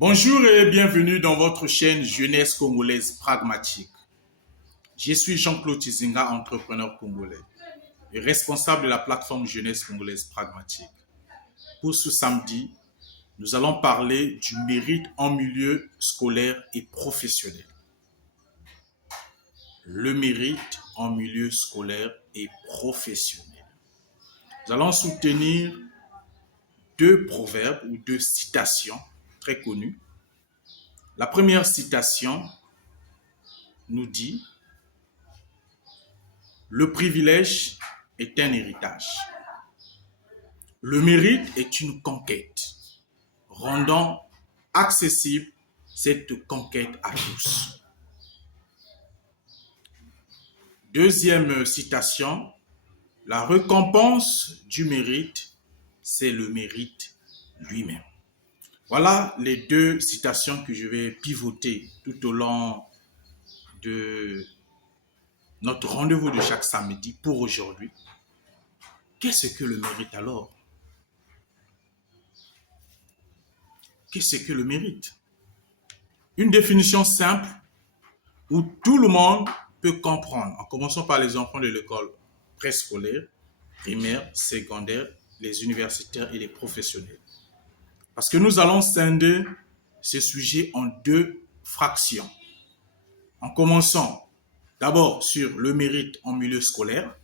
Bonjour et bienvenue dans votre chaîne Jeunesse congolaise pragmatique. Je suis Jean-Claude Tizinga, entrepreneur congolais et responsable de la plateforme Jeunesse congolaise pragmatique. Pour ce samedi, nous allons parler du mérite en milieu scolaire et professionnel. Le mérite en milieu scolaire et professionnel. Nous allons soutenir deux proverbes ou deux citations très connues. La première citation nous dit « Le privilège est un héritage. Le mérite est une conquête, rendant accessible cette conquête à tous. » Deuxième citation, « La récompense du mérite, c'est le mérite lui-même. » Voilà les deux citations que je vais pivoter tout au long de notre rendez-vous de chaque samedi pour aujourd'hui. Qu'est-ce que le mérite alors? Qu'est-ce que le mérite? Une définition simple où tout le monde peut comprendre, en commençant par les enfants de l'école préscolaire, primaire, secondaire, les universitaires et les professionnels. Parce que nous allons scinder ce sujet en deux fractions. En commençant d'abord sur le mérite en milieu scolaire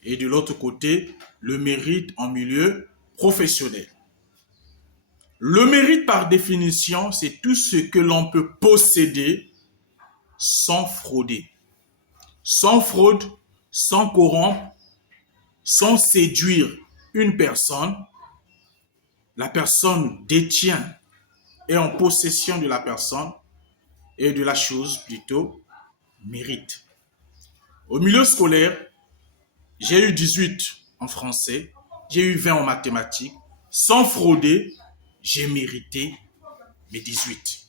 et de l'autre côté, le mérite en milieu professionnel. Le mérite par définition, c'est tout ce que l'on peut posséder sans frauder. Sans fraude, sans corrompre, sans séduire une personne. La personne détient, est en possession de la personne et de la chose plutôt, mérite. Au milieu scolaire, j'ai eu 18 en français, j'ai eu 20 en mathématiques. Sans frauder, j'ai mérité mes 18.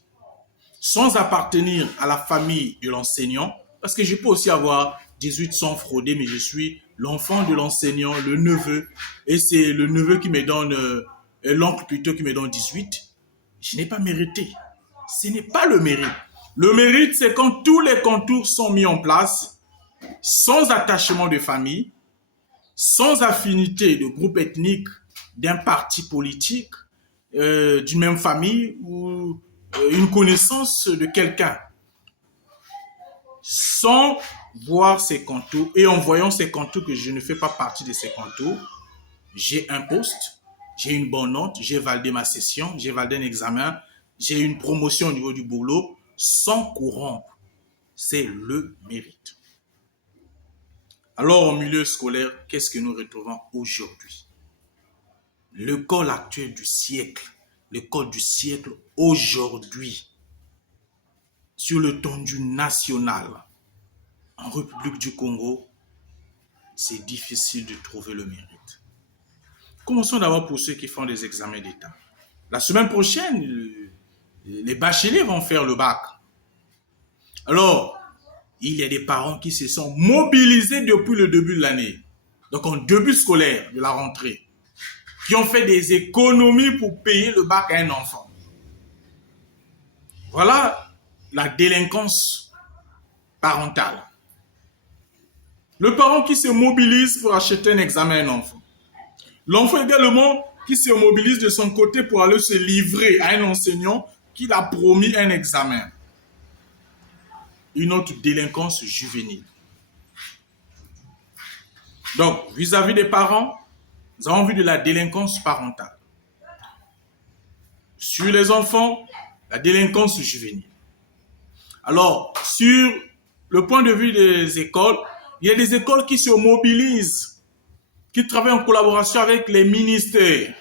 Sans appartenir à la famille de l'enseignant, parce que je peux aussi avoir 18 sans frauder, mais je suis l'enfant de l'enseignant, le neveu, et c'est le neveu qui me donne, l'oncle plutôt qui me donne 18. Je n'ai pas mérité. Ce n'est pas le mérite. Le mérite, c'est quand tous les contours sont mis en place, sans attachement de famille, sans affinité de groupe ethnique, d'un parti politique, d'une même famille ou une connaissance de quelqu'un. Sans voir ces contours et en voyant ces contours que je ne fais pas partie de ces contours, j'ai un poste, j'ai une bonne note, j'ai validé ma session, j'ai validé un examen, j'ai une promotion au niveau du boulot, sans corrompre. C'est le mérite. Alors, au milieu scolaire, qu'est-ce que nous retrouvons aujourd'hui? L'école actuelle du siècle, l'école du siècle aujourd'hui, sur le tendu national, en République du Congo, c'est difficile de trouver le mérite. Commençons d'abord pour ceux qui font des examens d'État. La semaine prochaine, les bacheliers vont faire le bac. Alors, il y a des parents qui se sont mobilisés depuis le début de l'année, donc en début scolaire de la rentrée, qui ont fait des économies pour payer le bac à un enfant. Voilà la délinquance parentale. Le parent qui se mobilise pour acheter un examen à un enfant. L'enfant également qui se mobilise de son côté pour aller se livrer à un enseignant qui l'a promis un examen. Une autre délinquance juvénile. Donc, vis-à-vis des parents, nous avons vu de la délinquance parentale. Sur les enfants, la délinquance juvénile. Alors, sur le point de vue des écoles, il y a des écoles qui se mobilisent, qui travaillent en collaboration avec les ministères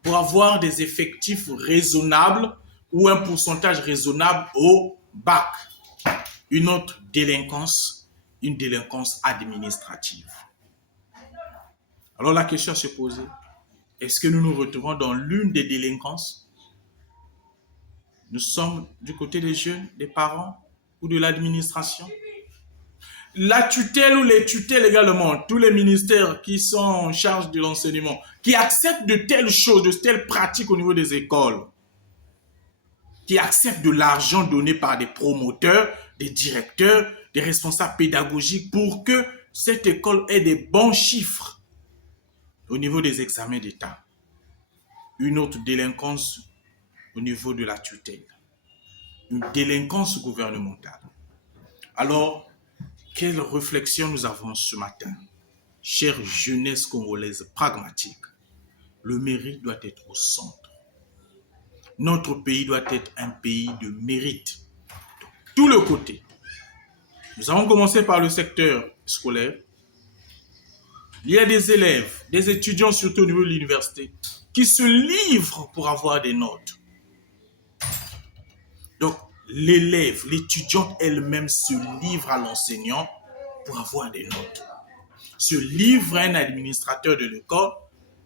pour avoir des effectifs raisonnables ou un pourcentage raisonnable au bac. Une autre délinquance, une délinquance administrative. Alors la question à se poser, est-ce que nous nous retrouvons dans l'une des délinquances? Nous sommes du côté des jeunes, des parents ou de l'administration? La tutelle ou les tutelles également, tous les ministères qui sont en charge de l'enseignement, qui acceptent de telles choses, de telles pratiques au niveau des écoles. qui acceptent de l'argent donné par des promoteurs, des directeurs, des responsables pédagogiques pour que cette école ait des bons chiffres au niveau des examens d'État. Une autre délinquance au niveau de la tutelle. Une délinquance gouvernementale. Alors, quelle réflexion nous avons ce matin? Chère jeunesse congolaise pragmatique, le mérite doit être au centre. Notre pays doit être un pays de mérite. De tous les côtés. Nous avons commencé par le secteur scolaire. Il y a des élèves, des étudiants, surtout au niveau de l'université, qui se livrent pour avoir des notes. Donc, l'élève, l'étudiante elle-même se livre à l'enseignant pour avoir des notes. Se livre à un administrateur de l'école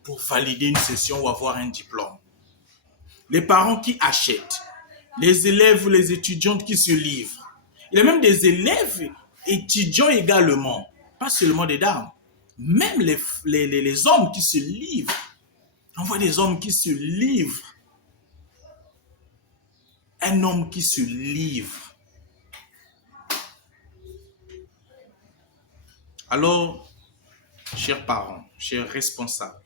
pour valider une session ou avoir un diplôme. Les parents qui achètent, les élèves ou les étudiantes qui se livrent. Il y a même des élèves étudiants également, pas seulement des dames, même les hommes qui se livrent. On voit des hommes qui se livrent. Un homme qui se livre. Alors, chers parents, chers responsables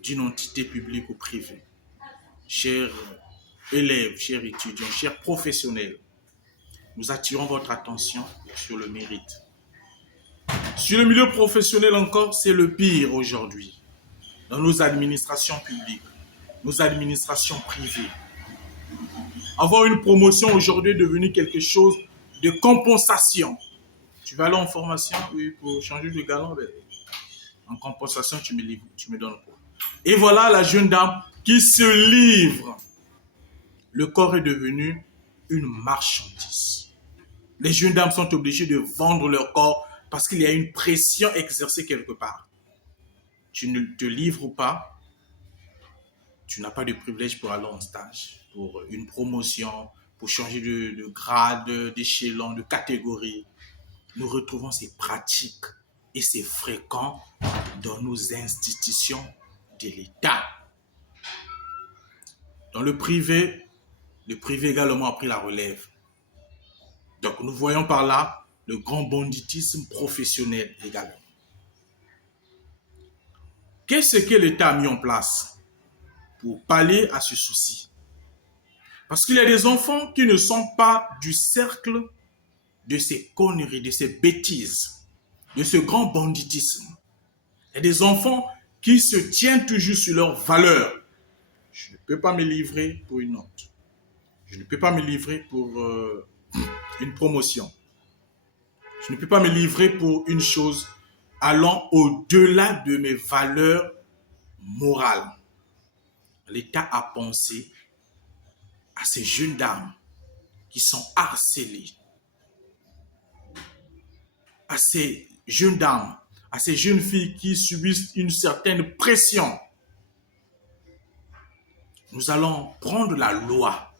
d'une entité publique ou privée, chers élèves, chers étudiants, chers professionnels, nous attirons votre attention sur le mérite. Sur le milieu professionnel encore, c'est le pire aujourd'hui. Dans nos administrations publiques, nos administrations privées. Avoir une promotion aujourd'hui est devenu quelque chose de compensation. Tu vas aller en formation, oui, pour changer de galon, ben, en compensation, tu me donnes quoi? Et voilà la jeune dame qui se livre. Le corps est devenu une marchandise. Les jeunes dames sont obligées de vendre leur corps parce qu'il y a une pression exercée quelque part. Tu ne te livres pas, tu n'as pas de privilège pour aller en stage, pour une promotion, pour changer de grade, d'échelon, de catégorie. Nous retrouvons ces pratiques et c'est fréquent dans nos institutions de l'État. Dans le privé également a pris la relève. Donc nous voyons par là le grand banditisme professionnel également. Qu'est-ce que l'État a mis en place pour pallier à ce souci? Parce qu'il y a des enfants qui ne sont pas du cercle de ces conneries, de ces bêtises, de ce grand banditisme. Il y a des enfants qui se tiennent toujours sur leurs valeurs. Je ne peux pas me livrer pour une note. Je ne peux pas me livrer pour une promotion. Je ne peux pas me livrer pour une chose allant au-delà de mes valeurs morales. L'État a pensé à ces jeunes dames qui sont harcelées, à ces jeunes dames, à ces jeunes filles qui subissent une certaine pression. Nous allons prendre la loi.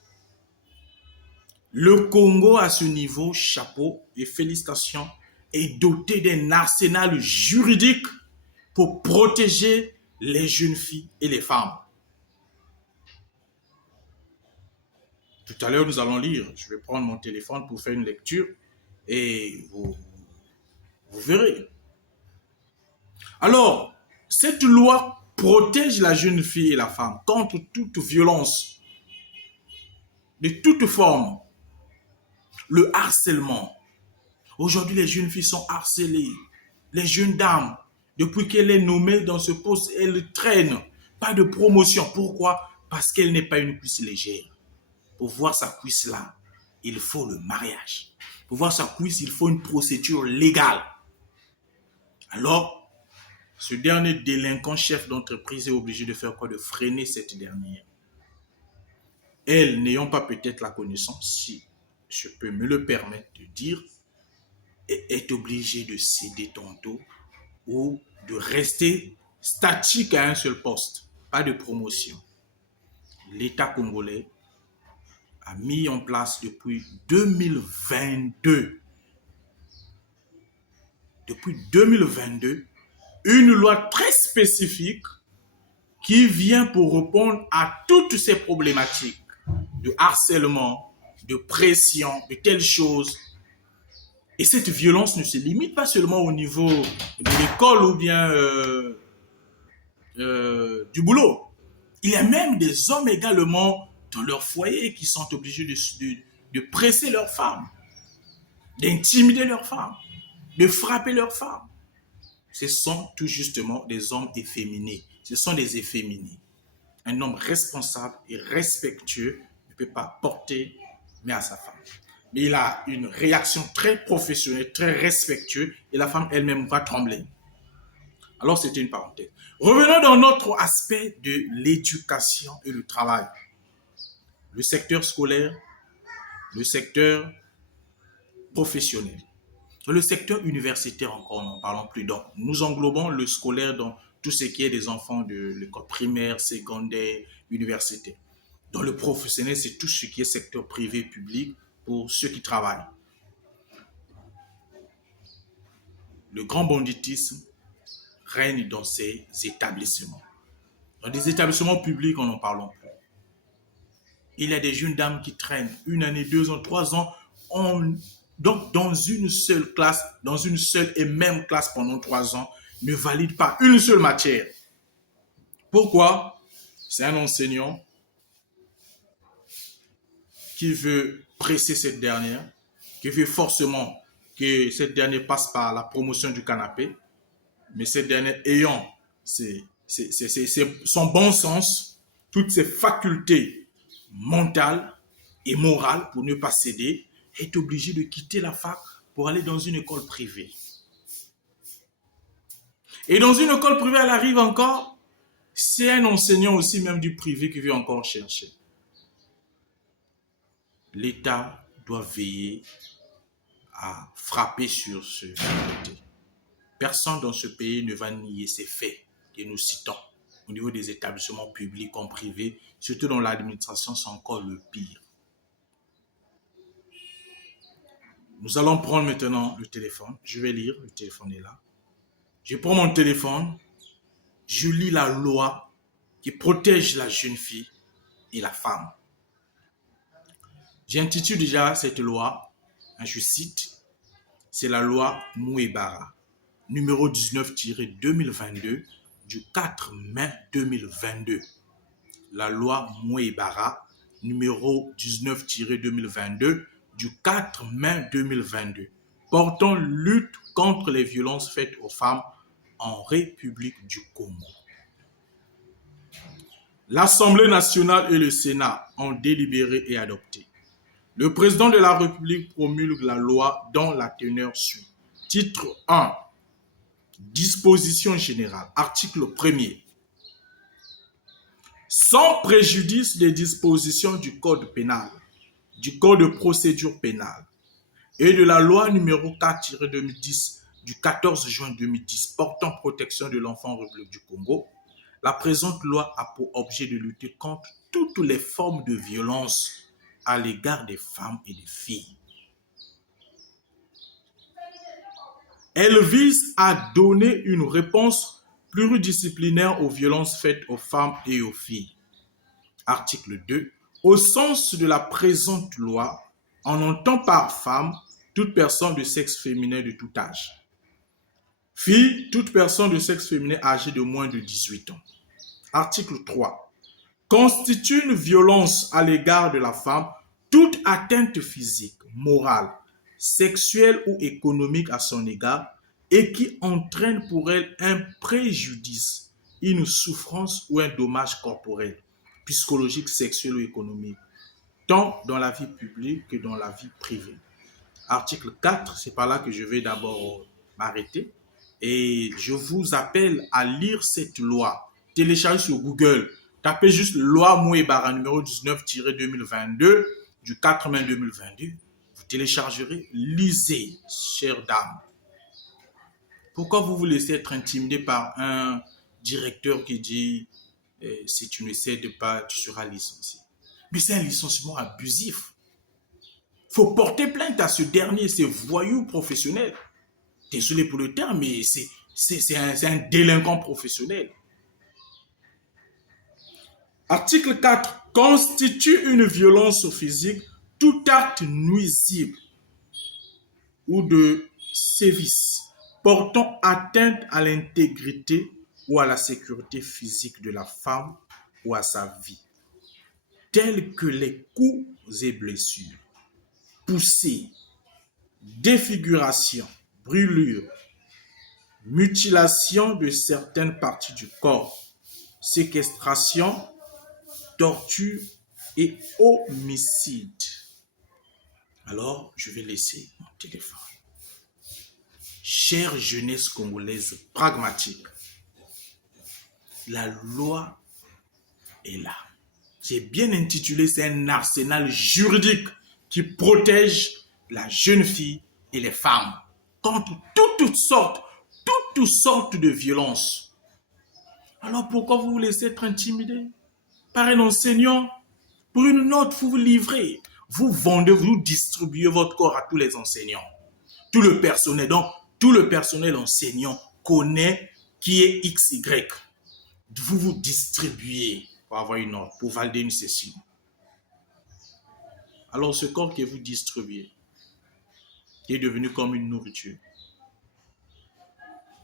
Le Congo, à ce niveau, chapeau et félicitations, est doté d'un arsenal juridique pour protéger les jeunes filles et les femmes. Tout à l'heure, nous allons lire. Je vais prendre mon téléphone pour faire une lecture et vous verrez. Alors, cette loi protège la jeune fille et la femme contre toute violence, de toute forme. Le harcèlement. Aujourd'hui, les jeunes filles sont harcelées. Les jeunes dames, depuis qu'elle est nommée dans ce poste, elle traîne. Pas de promotion. Pourquoi? Parce qu'elle n'est pas une cuisse légère. Pour voir sa cuisse là, il faut le mariage. Pour voir sa cuisse, il faut une procédure légale. Alors, ce dernier délinquant chef d'entreprise est obligé de faire quoi? De freiner cette dernière. Elle, n'ayant pas peut-être la connaissance, si je peux me le permettre de dire, est obligée de céder tantôt ou de rester statique à un seul poste. Pas de promotion. L'État congolais a mis en place depuis 2022, une loi très spécifique qui vient pour répondre à toutes ces problématiques de harcèlement, de pression, de telles choses. Et cette violence ne se limite pas seulement au niveau de l'école ou bien du boulot. Il y a même des hommes également dans leur foyer qui sont obligés de presser leurs femmes, d'intimider leurs femmes, de frapper leurs femmes. Ce sont tout justement des hommes efféminés. Ce sont des efféminés. Un homme responsable et respectueux ne peut pas porter main à sa femme. Mais il a une réaction très professionnelle, très respectueuse, et la femme elle-même va trembler. Alors, c'était une parenthèse. Revenons dans notre aspect de l'éducation et le travail. Le secteur scolaire, le secteur professionnel. Le secteur universitaire encore, n'en parlons plus. Donc, nous englobons le scolaire dans tout ce qui est des enfants de l'école primaire, secondaire, universitaire. Dans le professionnel, c'est tout ce qui est secteur privé, public, pour ceux qui travaillent. Le grand banditisme règne dans ces établissements. Dans des établissements publics, on n'en parle plus. Il y a des jeunes dames qui traînent 1 année, 2 ans, 3 ans, donc dans une seule classe, dans une seule et même classe pendant 3 ans, ne valident pas une seule matière. Pourquoi? C'est un enseignant qui veut presser cette dernière, qui veut forcément que cette dernière passe par la promotion du canapé, mais cette dernière ayant son bon sens, toutes ses facultés mentales et morales pour ne pas céder, est obligée de quitter la fac pour aller dans une école privée. Et dans une école privée, elle arrive encore, c'est un enseignant aussi même du privé qui veut encore chercher. L'État doit veiller à frapper sur ce côté. Personne dans ce pays ne va nier ces faits que nous citons. Au niveau des établissements publics comme privés, surtout dans l'administration, c'est encore le pire. Nous allons prendre maintenant le téléphone. Je vais lire, le téléphone est là. Je prends mon téléphone, je lis la loi qui protège la jeune fille et la femme. J'intitule déjà cette loi, je cite, c'est la loi Mouebara, numéro 19-2022 du 4 mai 2022. La loi Mouebara, numéro 19-2022 du 4 mai 2022, portant lutte contre les violences faites aux femmes en République du Congo. L'Assemblée nationale et le Sénat ont délibéré et adopté. Le président de la République promulgue la loi dont la teneur suit. Titre 1. Disposition générale. Article 1er. Sans préjudice des dispositions du Code pénal, du Code de procédure pénale et de la loi numéro 4-2010 du 14 juin 2010 portant protection de l'enfant en République du Congo, la présente loi a pour objet de lutter contre toutes les formes de violence à l'égard des femmes et des filles. Elle vise à donner une réponse pluridisciplinaire aux violences faites aux femmes et aux filles. Article 2. Au sens de la présente loi, on entend par femme toute personne de sexe féminin de tout âge. Fille, toute personne de sexe féminin âgée de moins de 18 ans. Article 3. Constitue une violence à l'égard de la femme toute atteinte physique, morale, sexuelle ou économique à son égard et qui entraîne pour elle un préjudice, une souffrance ou un dommage corporel, psychologique, sexuel ou économique, tant dans la vie publique que dans la vie privée. Article 4, c'est par là que je vais d'abord m'arrêter et je vous appelle à lire cette loi. Téléchargez sur Google, tapez juste loi Mouebara numéro 19-2022 du 4 mai 2022. Vous téléchargerez, lisez, chère dame. Pourquoi vous vous laissez être intimidé par un directeur qui dit si tu ne cèdes pas, tu seras licencié? Mais c'est un licenciement abusif. Il faut porter plainte à ce dernier, c'est voyou professionnel. Désolé pour le terme, mais c'est un délinquant professionnel. Article 4. Constitue une violence physique tout acte nuisible ou de sévice portant atteinte à l'intégrité ou à la sécurité physique de la femme ou à sa vie, tels que les coups et blessures, poussées, défiguration, brûlure, mutilation de certaines parties du corps, séquestration, torture et homicide. Alors, je vais laisser mon téléphone. Chère jeunesse congolaise pragmatique, la loi est là. J'ai bien intitulé, c'est un arsenal juridique qui protège la jeune fille et les femmes contre toutes sortes de violences. Alors pourquoi vous vous laissez être intimidé par un enseignant? Pour une note, vous vous livrez. Vous vendez, vous distribuez votre corps à tous les enseignants. Tout le personnel, donc tout le personnel enseignant connaît qui est XY. Vous vous distribuez pour avoir une note, pour valider une session. Alors ce corps que vous distribuez, qui est devenu comme une nourriture,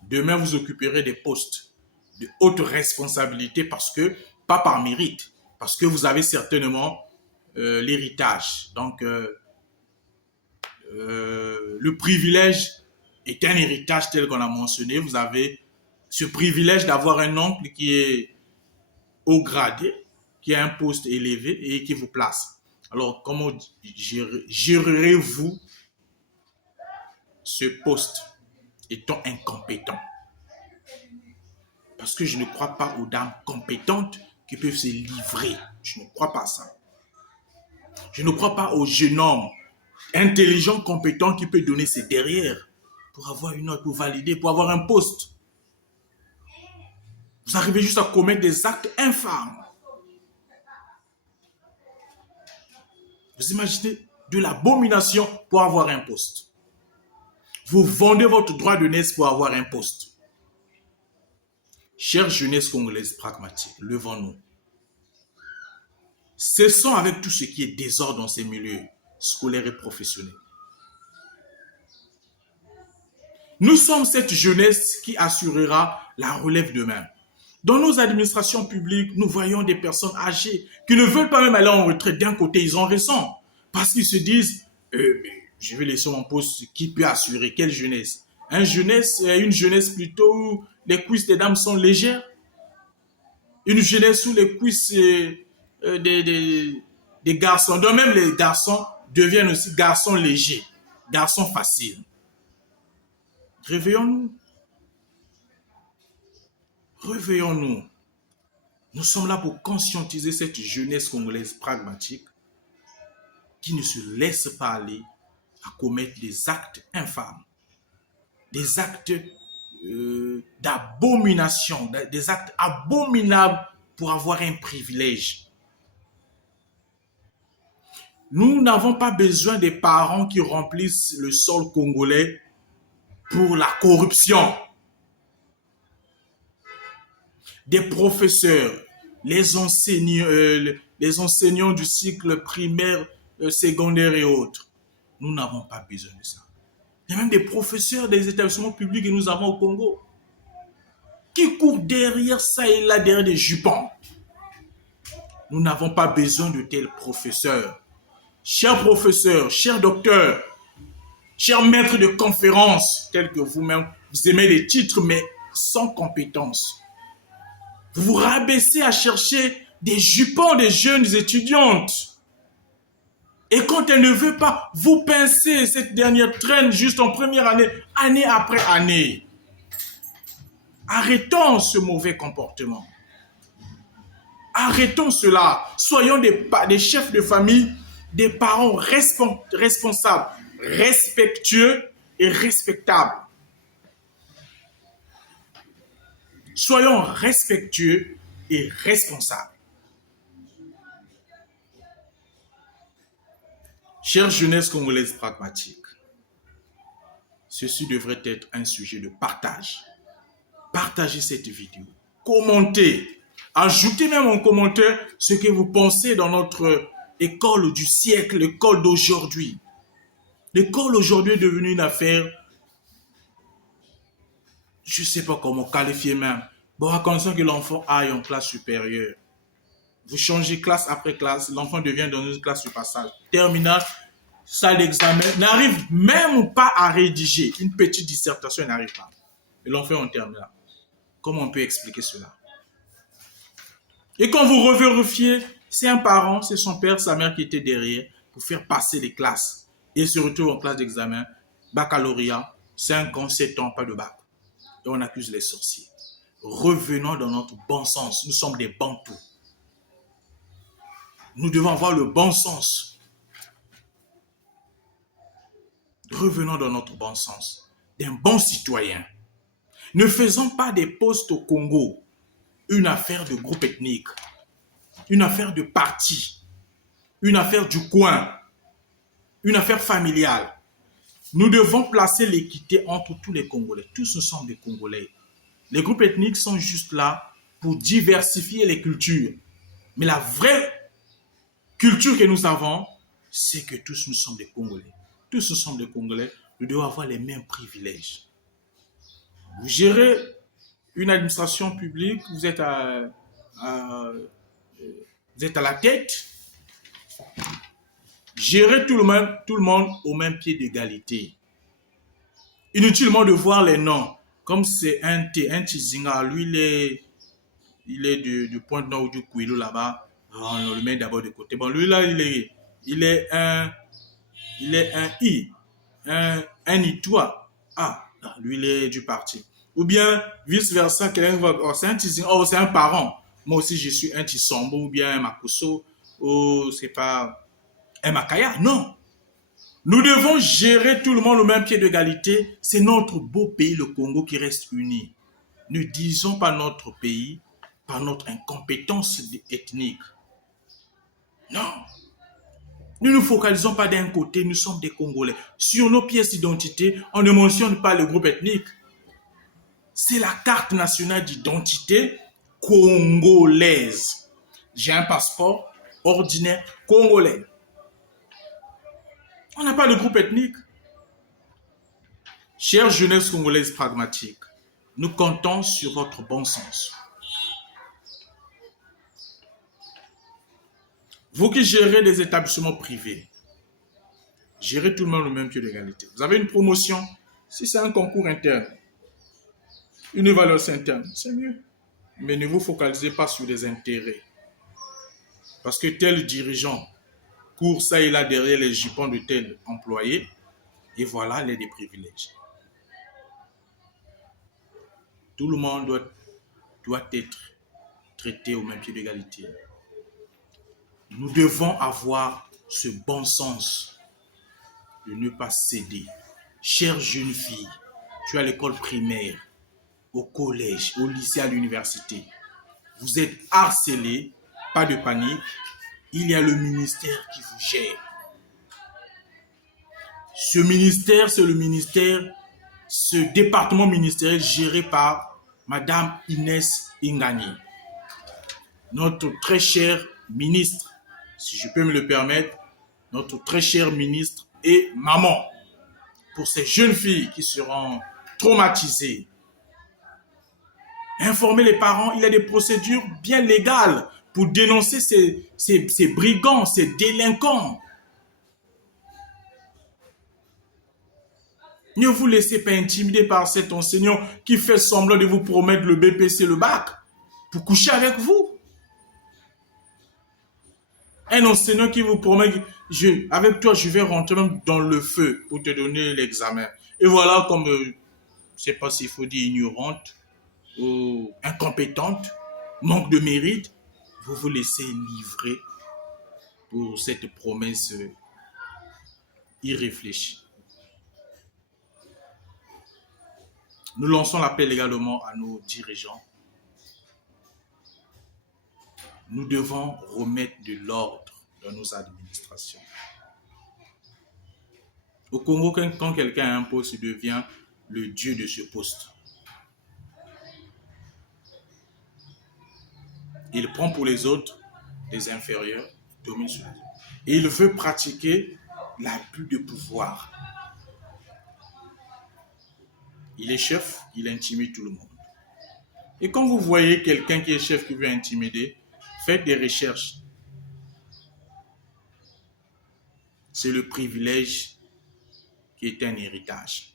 demain vous occuperez des postes de haute responsabilité parce que, pas par mérite, parce que vous avez certainement l'héritage. Donc, le privilège est un héritage tel qu'on a mentionné. Vous avez ce privilège d'avoir un oncle qui est haut gradé, qui a un poste élevé et qui vous place. Alors, comment gérerez-vous ce poste étant incompétent? Parce que je ne crois pas aux dames compétentes qui peuvent se livrer. Je ne crois pas à ça. Je ne crois pas aux jeunes hommes intelligents, compétents qui peuvent donner ses derrière pour avoir une note, pour valider, pour avoir un poste. Vous arrivez juste à commettre des actes infâmes. Vous imaginez de l'abomination pour avoir un poste. Vous vendez votre droit de naissance pour avoir un poste. Chère jeunesse congolaise pragmatique, levons-nous. Cessons avec tout ce qui est désordre dans ces milieux scolaires et professionnels. Nous sommes cette jeunesse qui assurera la relève demain. Dans nos administrations publiques, nous voyons des personnes âgées qui ne veulent pas même aller en retraite. D'un côté, ils en ressentent parce qu'ils se disent je vais laisser mon poste, qui peut assurer? Quelle jeunesse? Une jeunesse plutôt où les cuisses des dames sont légères. Une jeunesse où les cuisses des garçons, donc même les garçons deviennent aussi garçons légers, garçons faciles. Réveillons-nous. Réveillons-nous. Nous sommes là pour conscientiser cette jeunesse congolaise pragmatique qui ne se laisse pas aller à commettre des actes infâmes, des actes d'abomination, des actes abominables pour avoir un privilège. Nous n'avons pas besoin des parents qui remplissent le sol congolais pour la corruption. Des professeurs, les enseignants du cycle primaire, secondaire et autres. Nous n'avons pas besoin de ça. Il y a même des professeurs des établissements publics que nous avons au Congo qui courent derrière ça et là, derrière des jupons. Nous n'avons pas besoin de tels professeurs. Chers professeurs, chers docteurs, chers maîtres de conférences, tels que vous-même, vous aimez les titres, mais sans compétence. Vous vous rabaissez à chercher des jupons des jeunes étudiantes. Et quand elle ne veut pas, vous pincez cette dernière traîne juste en première année, année après année. Arrêtons ce mauvais comportement. Arrêtons cela. Soyons des chefs de famille, des parents responsables, respectueux et respectables. Soyons respectueux et responsables. Chère jeunesse congolaise pragmatique, ceci devrait être un sujet de partage. Partagez cette vidéo, commentez, Ajoutez même en commentaire ce que vous pensez dans notre école du siècle, l'école d'aujourd'hui. L'école aujourd'hui est devenue une affaire, je ne sais pas comment qualifier même. Bon, à condition que l'enfant aille en classe supérieure. Vous changez classe après classe, l'enfant devient dans une classe sur passage. Terminale, salle d'examen, n'arrive même pas à rédiger. Une petite dissertation, il n'arrive pas. Et l'enfant en terminale. Comment on peut expliquer cela? Et quand vous revérifiez, c'est un parent, c'est son père, sa mère qui était derrière pour faire passer les classes. Et il se retrouve en classe d'examen, baccalauréat, 5 ans, 7 ans, pas de bac. Et on accuse les sorciers. Revenons dans notre bon sens. Nous sommes des bantous. Nous devons avoir le bon sens. Revenons dans notre bon sens. D'un bon citoyen. Ne faisons pas des postes au Congo une affaire de groupe ethnique, une affaire de parti, une affaire du coin, une affaire familiale. Nous devons placer l'équité entre tous les Congolais. Tous nous sommes des Congolais. Les groupes ethniques sont juste là pour diversifier les cultures. Mais la vraie culture que nous avons, c'est que tous nous sommes des Congolais. Tous nous sommes des Congolais. Nous devons avoir les mêmes privilèges. Vous gérez une administration publique, vous êtes à la tête. Gérez tout le monde au même pied d'égalité. Inutilement de voir les noms. Comme c'est un Tizinga, lui il est du Pointe-Nord ou du Kouilou là-bas. On le met d'abord de côté. Bon, lui là, il est un Itois. Ah, lui il est du parti. Ou bien, vice-versa, quelqu'un va, oh, c'est un Tizinga, oh, c'est un parent. Moi aussi, je suis un Tissombo ou bien un Makosso, ou c'est pas un Makaya. Non. Nous devons gérer tout le monde au même pied d'égalité. C'est notre beau pays, le Congo, qui reste uni. Ne disons pas notre pays par notre incompétence ethnique. Non. Nous ne nous focalisons pas d'un côté, nous sommes des Congolais. Sur nos pièces d'identité, on ne mentionne pas le groupe ethnique. C'est la carte nationale d'identité congolaise. J'ai un passeport ordinaire congolais. On n'a pas de groupe ethnique. Chère jeunesse congolaise pragmatique, nous comptons sur votre bon sens. Vous qui gérez des établissements privés, gérez tout le monde au même pied d'égalité. Vous avez une promotion, si c'est un concours interne, une évaluation interne, c'est mieux. Mais ne vous focalisez pas sur les intérêts. Parce que tel dirigeant court ça et là derrière les jupons de tel employé, et voilà les privilèges. Tout le monde doit être traité au même pied d'égalité. Nous devons avoir ce bon sens de ne pas céder. Chère jeune fille, tu es à l'école primaire, au collège, au lycée, à l'université. Vous êtes harcelé, pas de panique. Il y a le ministère qui vous gère. Ce ministère, c'est ce département ministériel géré par Madame Inès Ingani, notre très chère ministre, si je peux me le permettre, notre très chère ministre et maman. Pour ces jeunes filles qui seront traumatisées, informer les parents, il y a des procédures bien légales pour dénoncer ces brigands, ces délinquants. Ne vous laissez pas intimider par cet enseignant qui fait semblant de vous promettre le BPC, le bac, pour coucher avec vous. Un enseignant qui vous promet, avec toi, je vais rentrer même dans le feu pour te donner l'examen. Et voilà, comme, je ne sais pas s'il faut dire ignorante ou incompétente, manque de mérite, vous vous laissez livrer pour cette promesse irréfléchie. Nous lançons l'appel également à nos dirigeants. Nous devons remettre de l'ordre dans nos administrations. Au Congo, quand quelqu'un a un poste, il devient le dieu de ce poste. Il prend pour les autres des inférieurs, il domine sur les autres. Et il veut pratiquer l'abus de pouvoir. Il est chef, il intimide tout le monde. Et quand vous voyez quelqu'un qui est chef qui veut intimider, faites des recherches. C'est le privilège qui est un héritage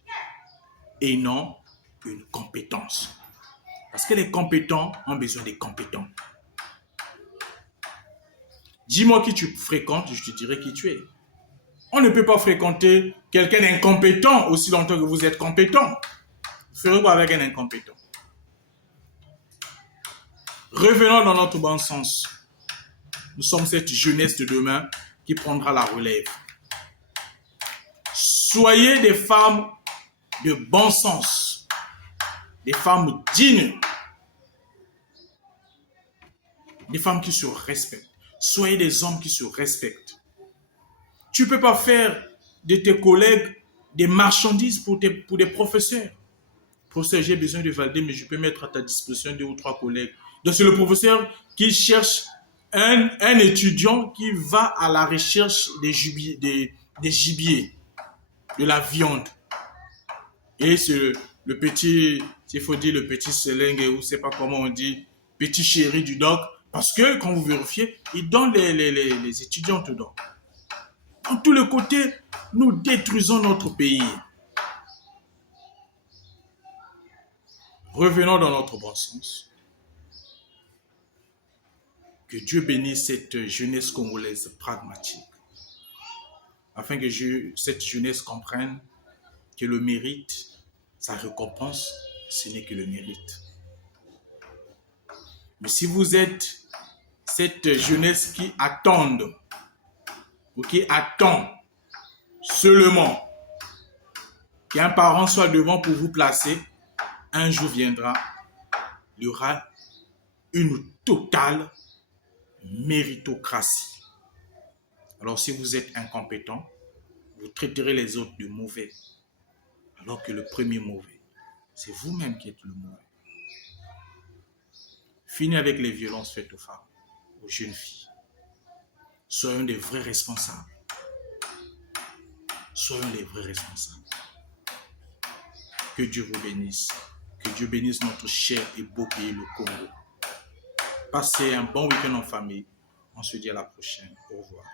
et non une compétence. Parce que les compétents ont besoin des compétents. Dis-moi qui tu fréquentes, je te dirai qui tu es. On ne peut pas fréquenter quelqu'un d'incompétent aussi longtemps que vous êtes compétent. Vous ferez quoi avec un incompétent? Revenons dans notre bon sens. Nous sommes cette jeunesse de demain qui prendra la relève. Soyez des femmes de bon sens, des femmes dignes, des femmes qui se respectent. Soyez des hommes qui se respectent. Tu ne peux pas faire de tes collègues des marchandises pour des professeurs. Professeur, j'ai besoin de valider, mais je peux mettre à ta disposition 2 ou 3 collègues. Donc c'est le professeur qui cherche un étudiant qui va à la recherche des gibiers, de la viande. Et c'est le petit, s'il faut dire le petit selingue, ou je ne sais pas comment on dit, petit chéri du doc, parce que quand vous vérifiez, il donne les étudiants dedans. En tous les côtés, nous détruisons notre pays. Revenons dans notre bon sens. Que Dieu bénisse cette jeunesse congolaise pragmatique, afin que cette jeunesse comprenne que le mérite, sa récompense, ce n'est que le mérite. Mais si vous êtes cette jeunesse qui attend, ou qui attend seulement qu'un parent soit devant pour vous placer, un jour viendra, il y aura une totale méritocratie. Alors si vous êtes incompétent, vous traiterez les autres de mauvais, alors que le premier mauvais, c'est vous-même qui êtes le mauvais. Fini avec les violences faites aux femmes, aux jeunes filles. Soyons des vrais responsables. Soyons les vrais responsables. Que Dieu vous bénisse. Que Dieu bénisse notre cher et beau pays, le Congo. Passez un bon week-end en famille. On se dit à la prochaine. Au revoir.